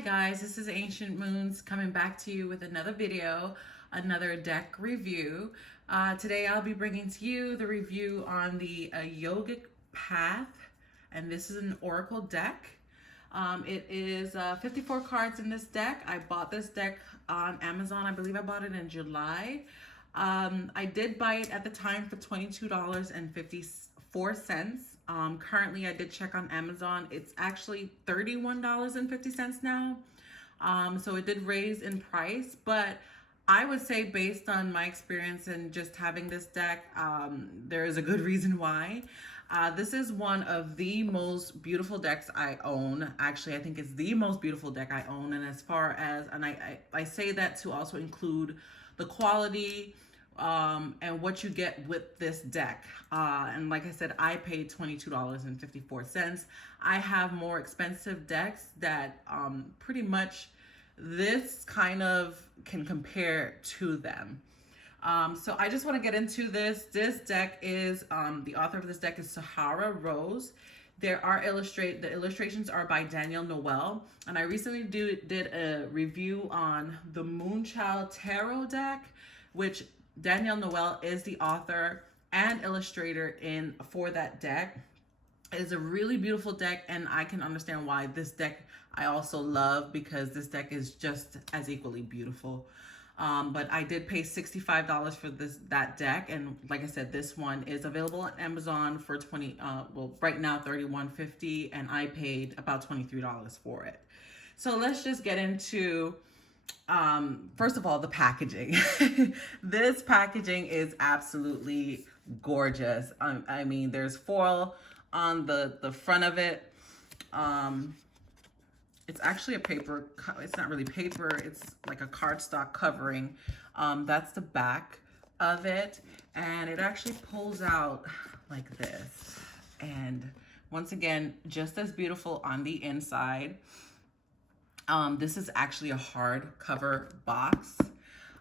Hi guys, this is Ancient Moons coming back to you with another video, another deck review. Today I'll be bringing to you the review on the Yogic Path, and this is an Oracle deck. It is 54 cards in this deck. I bought this deck on Amazon. I believe I bought it in July. I did buy it at the time for $22.54. Currently, I did check on Amazon. It's actually $31.50 now. So it did raise in price, but I would say based on my experience and just having this deck, there is a good reason why. This is one of the most beautiful decks I own. Actually, I think it's the most beautiful deck I own. And as far as, and I say that to also include the quality, and what you get with this deck. And like I said, I paid $22.54. I have more expensive decks that pretty much this kind of can compare to them. So I just want to get into this. This deck is, the author of this deck is Sahara. The illustrations are by Daniel Noel. And I recently did a review on the Moonchild Tarot deck, which Daniel Noel is the author and illustrator for that deck. It is a really beautiful deck, and I can understand why this deck I also love, because this deck is just as equally beautiful. But I did pay $65 for that deck, and like I said, this one is available on Amazon for right now $31.50, and I paid about $23 for it. So let's just get into first of all, the packaging. This packaging is absolutely gorgeous. I mean, there's foil on the front of it. It's actually a paper, it's not really paper, it's like a cardstock covering. That's the back of it, and it actually pulls out like this. And once again, just as beautiful on the inside. This is actually a hardcover box.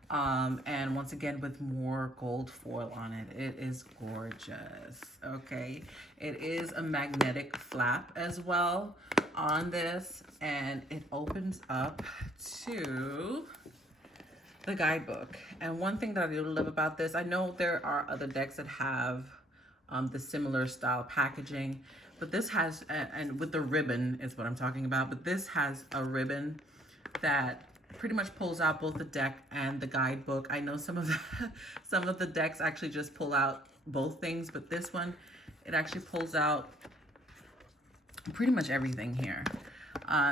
And once again, with more gold foil on it. It is gorgeous, okay? It is a magnetic flap as well on this, and it opens up to the guidebook. And one thing that I do love about this, I know there are other decks that have the similar style packaging, but this has, and with the ribbon is what I'm talking about, but this has a ribbon that pretty much pulls out both the deck and the guidebook. I know some of the decks actually just pull out both things, but this one, it actually pulls out pretty much everything here.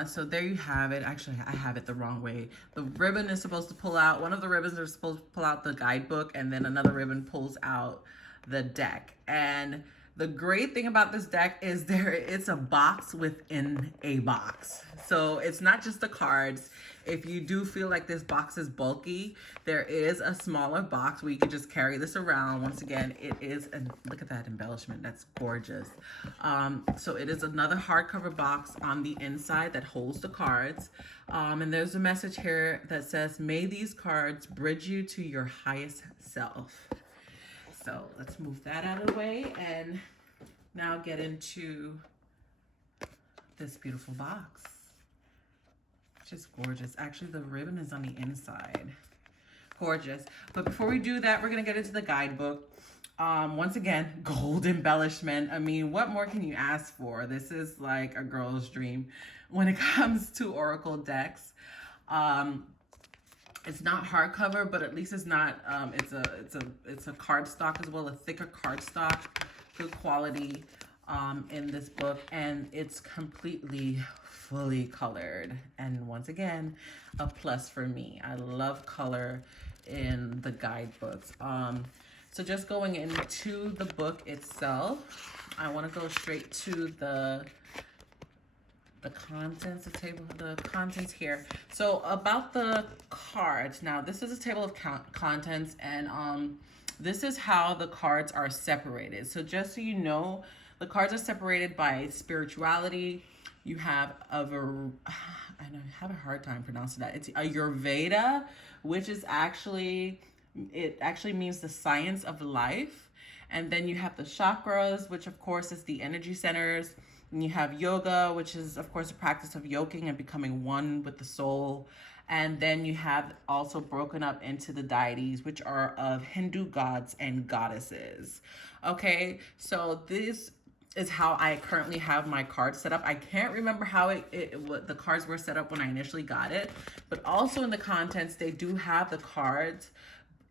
So there you have it. Actually, I have it the wrong way. The ribbon is supposed to pull out, one of the ribbons are supposed to pull out the guidebook, and then another ribbon pulls out the deck. And the great thing about this deck is it's a box within a box. So it's not just the cards. If you do feel like this box is bulky, there is a smaller box where you can just carry this around. Once again, it is, and look at that embellishment, that's gorgeous. So it is another hardcover box on the inside that holds the cards. And there's a message here that says, "May these cards bridge you to your highest self." So let's move that out of the way and now get into this beautiful box. Just gorgeous. Actually, the ribbon is on the inside. Gorgeous. But before we do that, we're going to get into the guidebook. Once again, gold embellishment. I mean, what more can you ask for? This is like a girl's dream when it comes to Oracle decks. It's not hardcover, but at least it's not, it's a cardstock as well, a thicker cardstock, good quality in this book, and it's completely fully colored. And once again, a plus for me. I love color in the guidebooks. So just going into the book itself, I want to go straight to the contents, the contents here. So about the cards, now this is a table of contents, and this is how the cards are separated. So just so you know, the cards are separated by spirituality. You have I have a hard time pronouncing that. It's Ayurveda, which is actually, it actually means the science of life. And then you have the chakras, which of course is the energy centers. And you have yoga, which is, of course, the practice of yoking and becoming one with the soul. And then you have also broken up into the deities, which are of Hindu gods and goddesses. Okay, so this is how I currently have my cards set up. I can't remember how what the cards were set up when I initially got it, but also in the contents, they do have the cards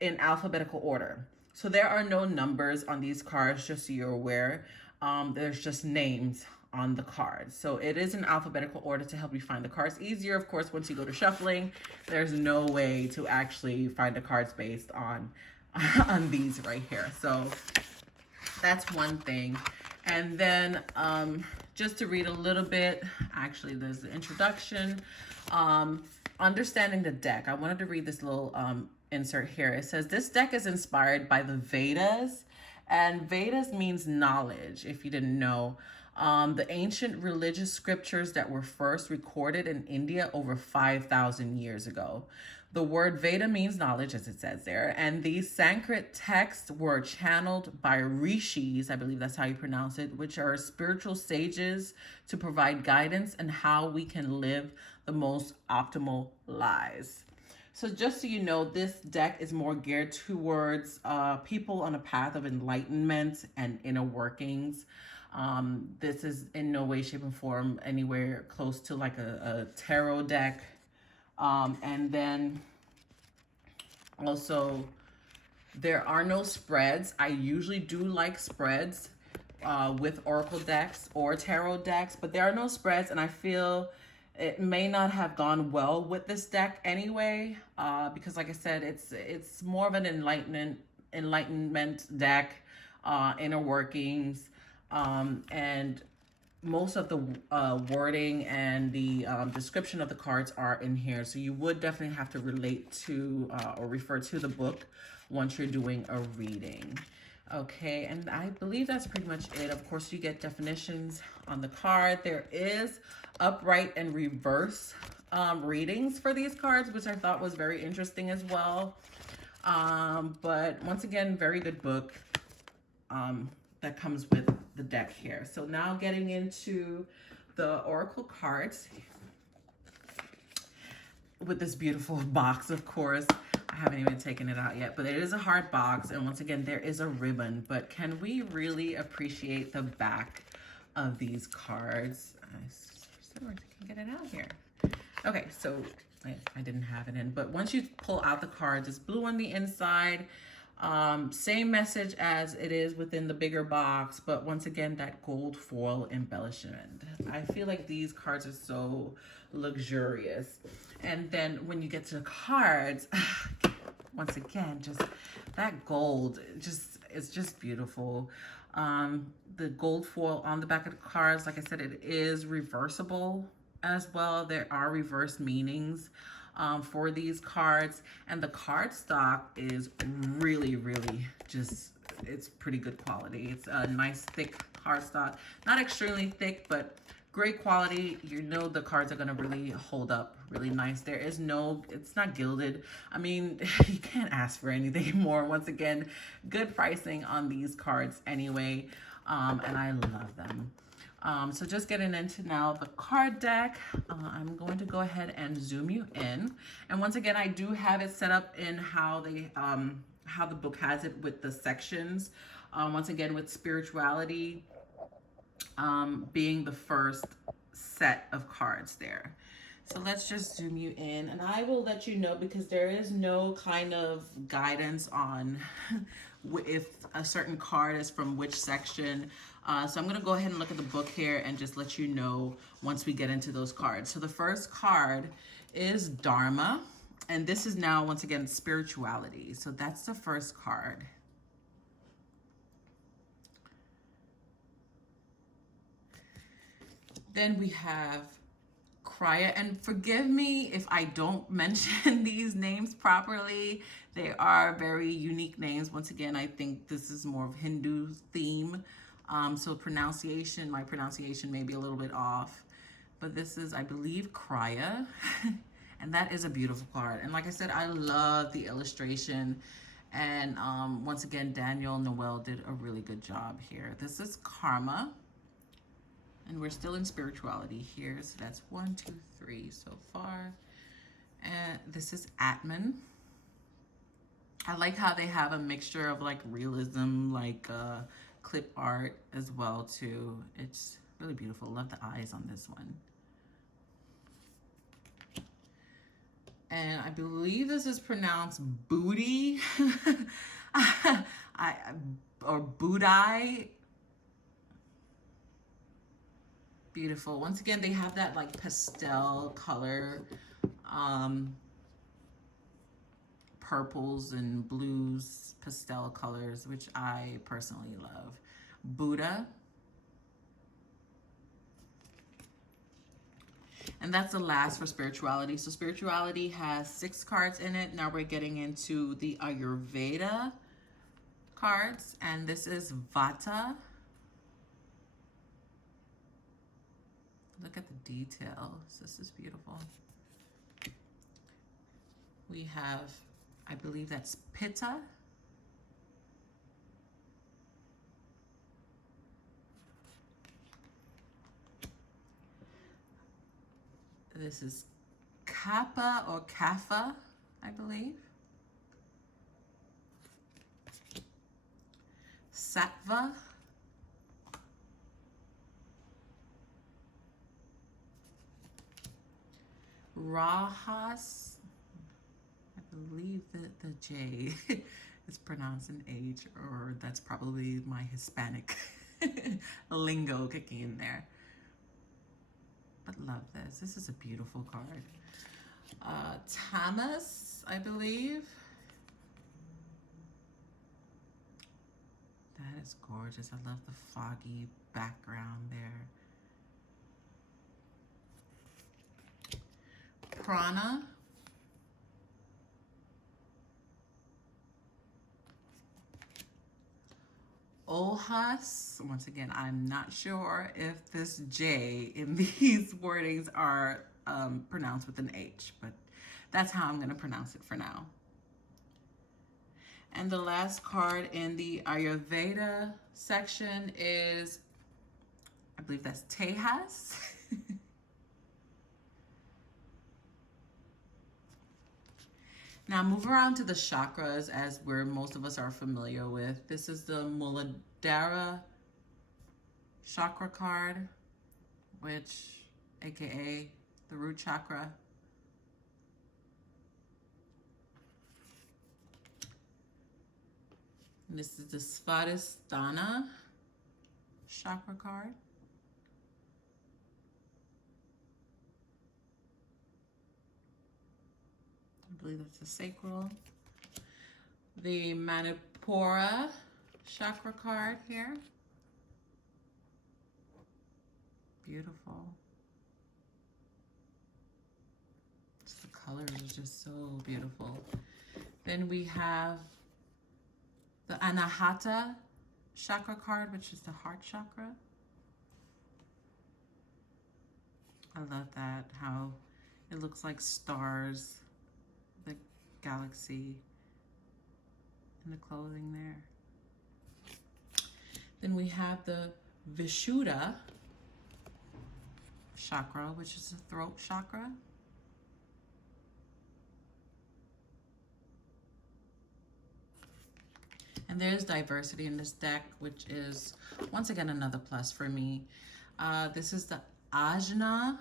in alphabetical order. So there are no numbers on these cards, just so you're aware. There's just names on the cards. So it is in alphabetical order to help you find the cards easier. Of course, once you go to shuffling, there's no way to actually find the cards based on on these right here. So that's one thing. And then just to read a little bit, actually there's the introduction. Understanding the deck. I wanted to read this little insert here. It says, this deck is inspired by the Vedas, and Vedas means knowledge, if you didn't know. The ancient religious scriptures that were first recorded in India over 5,000 years ago. The word Veda means knowledge, as it says there, and these Sanskrit texts were channeled by rishis, I believe that's how you pronounce it, which are spiritual sages to provide guidance and how we can live the most optimal lives. So just so you know, this deck is more geared towards people on a path of enlightenment and inner workings. This is in no way, shape, or form anywhere close to like a tarot deck. And then also, there are no spreads. I usually do like spreads with oracle decks or tarot decks, but there are no spreads, and I feel it may not have gone well with this deck anyway, because like I said, it's more of an enlightenment deck, inner workings, and most of the wording and the description of the cards are in here. So you would definitely have to relate to or refer to the book once you're doing a reading. Okay, and I believe that's pretty much it. Of course, you get definitions on the card. There is upright and reverse readings for these cards, which I thought was very interesting as well. But once again, very good book that comes with the deck here. So now getting into the oracle cards with this beautiful box, of course. I haven't even taken it out yet, but it is a hard box, and once again there is a ribbon. But can we really appreciate the back of these cards? I can get it out here. Okay, so I didn't have it in, but once you pull out the cards, it's blue on the inside. Same message as it is within the bigger box, but once again that gold foil embellishment. I feel like these cards are so luxurious. And then when you get to the cards, once again, just that gold, it's just beautiful. The gold foil on the back of the cards, like I said, it is reversible as well. There are reverse meanings for these cards, and the card stock is really just, it's pretty good quality. It's a nice thick card stock, not extremely thick, but great quality. You know the cards are going to really hold up really nice. There is no, it's not gilded. I mean, you can't ask for anything more. Once again, good pricing on these cards anyway, and I love them. So just getting into now the card deck, I'm going to go ahead and zoom you in. And once again, I do have it set up in how the book has it with the sections. Once again, with spirituality being the first set of cards there. So let's just zoom you in, and I will let you know, because there is no kind of guidance on if a certain card is from which section. So I'm going to go ahead and look at the book here and just let you know once we get into those cards. So the first card is Dharma, and this is now, once again, spirituality. So that's the first card. Then we have Kriya, and forgive me if I don't mention these names properly. They are very unique names. Once again, I think this is more of Hindu theme. So my pronunciation may be a little bit off, but this is, I believe, Kriya, and that is a beautiful card. And like I said, I love the illustration, and once again, Daniel Noel did a really good job here. This is Karma. And we're still in spirituality here. So that's 1, 2, 3 so far. And this is Atman. I like how they have a mixture of like realism, like clip art as well too. It's really beautiful. Love the eyes on this one. And I believe this is pronounced booty. Or Budai. Beautiful. Once again, they have that like pastel color, purples and blues, pastel colors, which I personally love. Buddha. And that's the last for spirituality. So spirituality has 6 cards in it. Now we're getting into the Ayurveda cards. And this is Vata. Look at the details. This is beautiful. We have, I believe that's Pitta. This is Kapha or Kapha, I believe. Sattva. Rajas. I believe that the J is pronounced an H, or that's probably my Hispanic lingo kicking in there. But love this. This is a beautiful card. Tamas, I believe. That is gorgeous. I love the foggy background there. Prana. Ohas. Once again, I'm not sure if this J in these wordings are pronounced with an H, but that's how I'm going to pronounce it for now. And the last card in the Ayurveda section is, I believe that's Tejas. Now move around to the chakras, as most of us are familiar with. This is the Muladhara chakra card, which, aka the root chakra. And this is the Svadhisthana chakra card. I believe that's the sacral. The Manipura chakra card here. Beautiful. Just the colors are just so beautiful. Then we have the Anahata chakra card, which is the heart chakra. I love that, how it looks like stars, the galaxy, and the clothing there. Then we have the Vishuddha chakra, which is the throat chakra. And there's diversity in this deck, which is, once again, another plus for me. This is the Ajna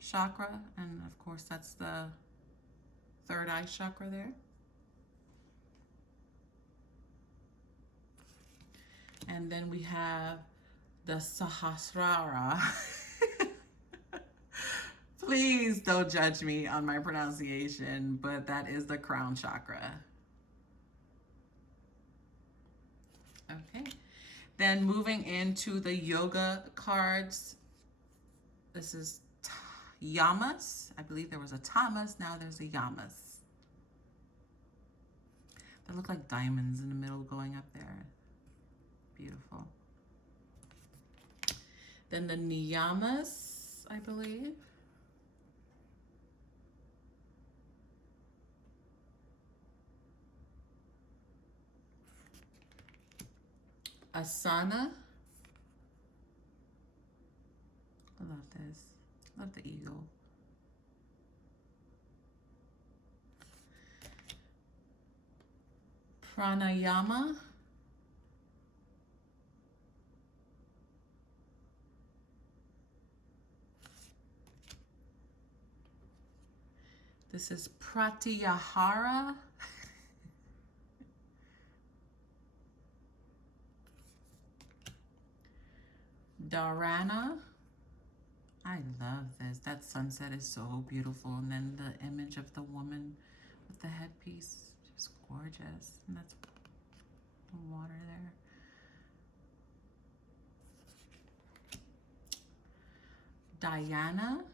chakra, and of course that's the third eye chakra there. And then we have the Sahasrara. Please don't judge me on my pronunciation, but that is the crown chakra. Okay, then moving into the yoga cards, this is Yamas. I believe there was a Tamas, now there's a Yamas. They look like diamonds in the middle going up there. Beautiful. Then the Niyamas, I believe. Asana. Love the eagle. Pranayama. This is Pratyahara. Dharana. I love this. That sunset is so beautiful. And then the image of the woman with the headpiece, just gorgeous. And that's the water there. Diana.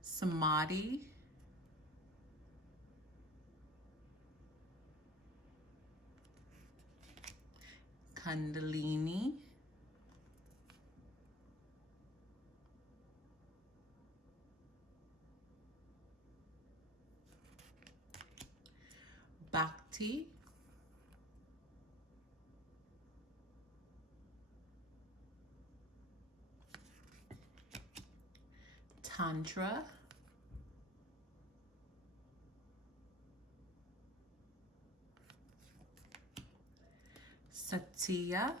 Samadhi. Kundalini. Bhakti. Tantra. Satya.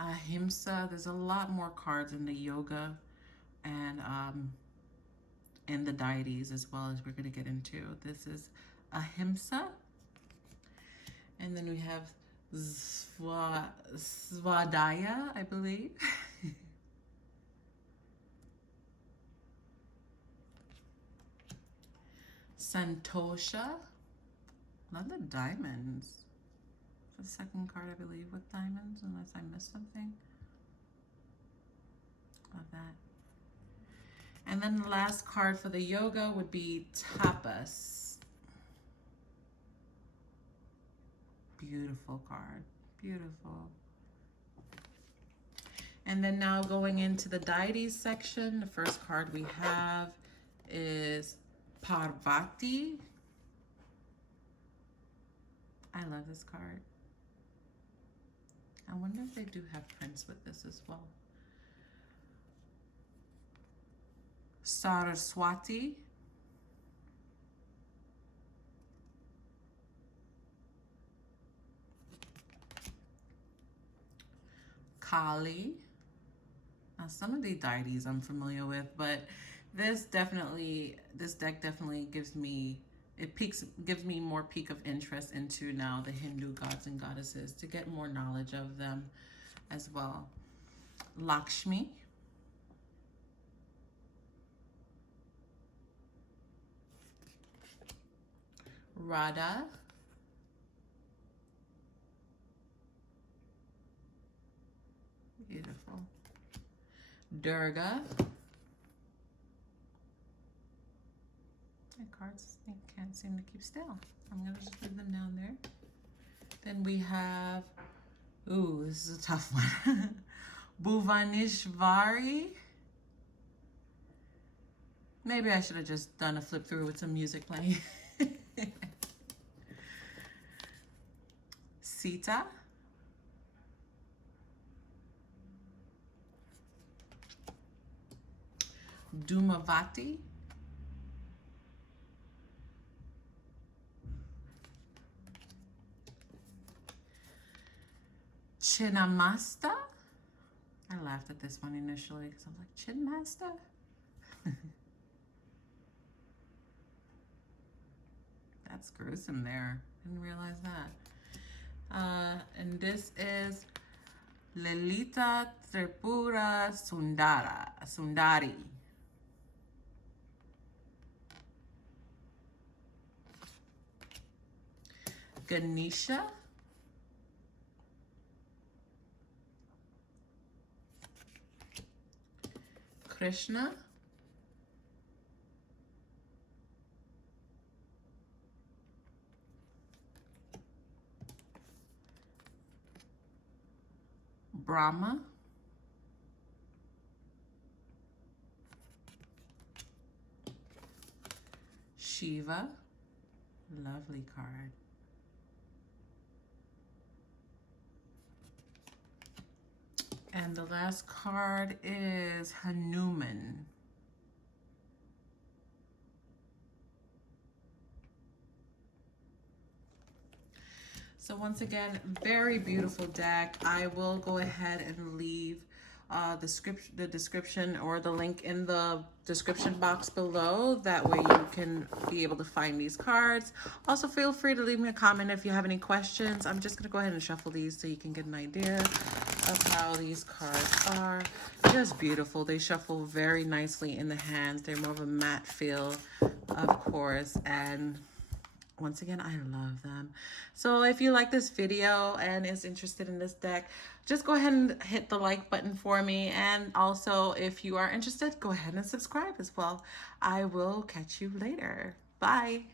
Ahimsa. There's a lot more cards in the yoga and in the deities as well, as we're going to get into. This is Ahimsa. And then we have Svadhyaya, I believe. Santosha. Love the diamonds. The second card, I believe, with diamonds, unless I missed something. Love that. And then the last card for the yoga would be Tapas. Beautiful card. Beautiful. And then now going into the deities section, the first card we have is Parvati. I love this card. I wonder if they do have prints with this as well. Saraswati. Kali. Now some of the deities I'm familiar with, but this deck definitely gives me more peak of interest into now the Hindu gods and goddesses, to get more knowledge of them as well. Lakshmi. Radha. Beautiful. Durga. My cards can't seem to keep still. I'm going to just put them down there. Then we have, ooh, this is a tough one. Bhuvaneshwari. Maybe I should have just done a flip through with some music playing. Sita. Dhumavati. Chinnamasta. I laughed at this one initially because I'm like, Chinmasta? That's gruesome there. Didn't realize that. And this is Lalita Tripura Sundari. Ganesha. Krishna. Brahma. Shiva. Lovely card. And the last card is Hanuman. So once again, very beautiful deck. I will go ahead and leave the description or the link in the description box below. That way you can be able to find these cards. Also, feel free to leave me a comment if you have any questions. I'm just going to go ahead and shuffle these so you can get an idea of how these cards are. Just beautiful. They shuffle very nicely in the hands. They're more of a matte feel, of course, and once again, I love them. So if you like this video and is interested in this deck, just go ahead and hit the like button for me. And also, if you are interested, go ahead and subscribe as well. I will catch you later. Bye.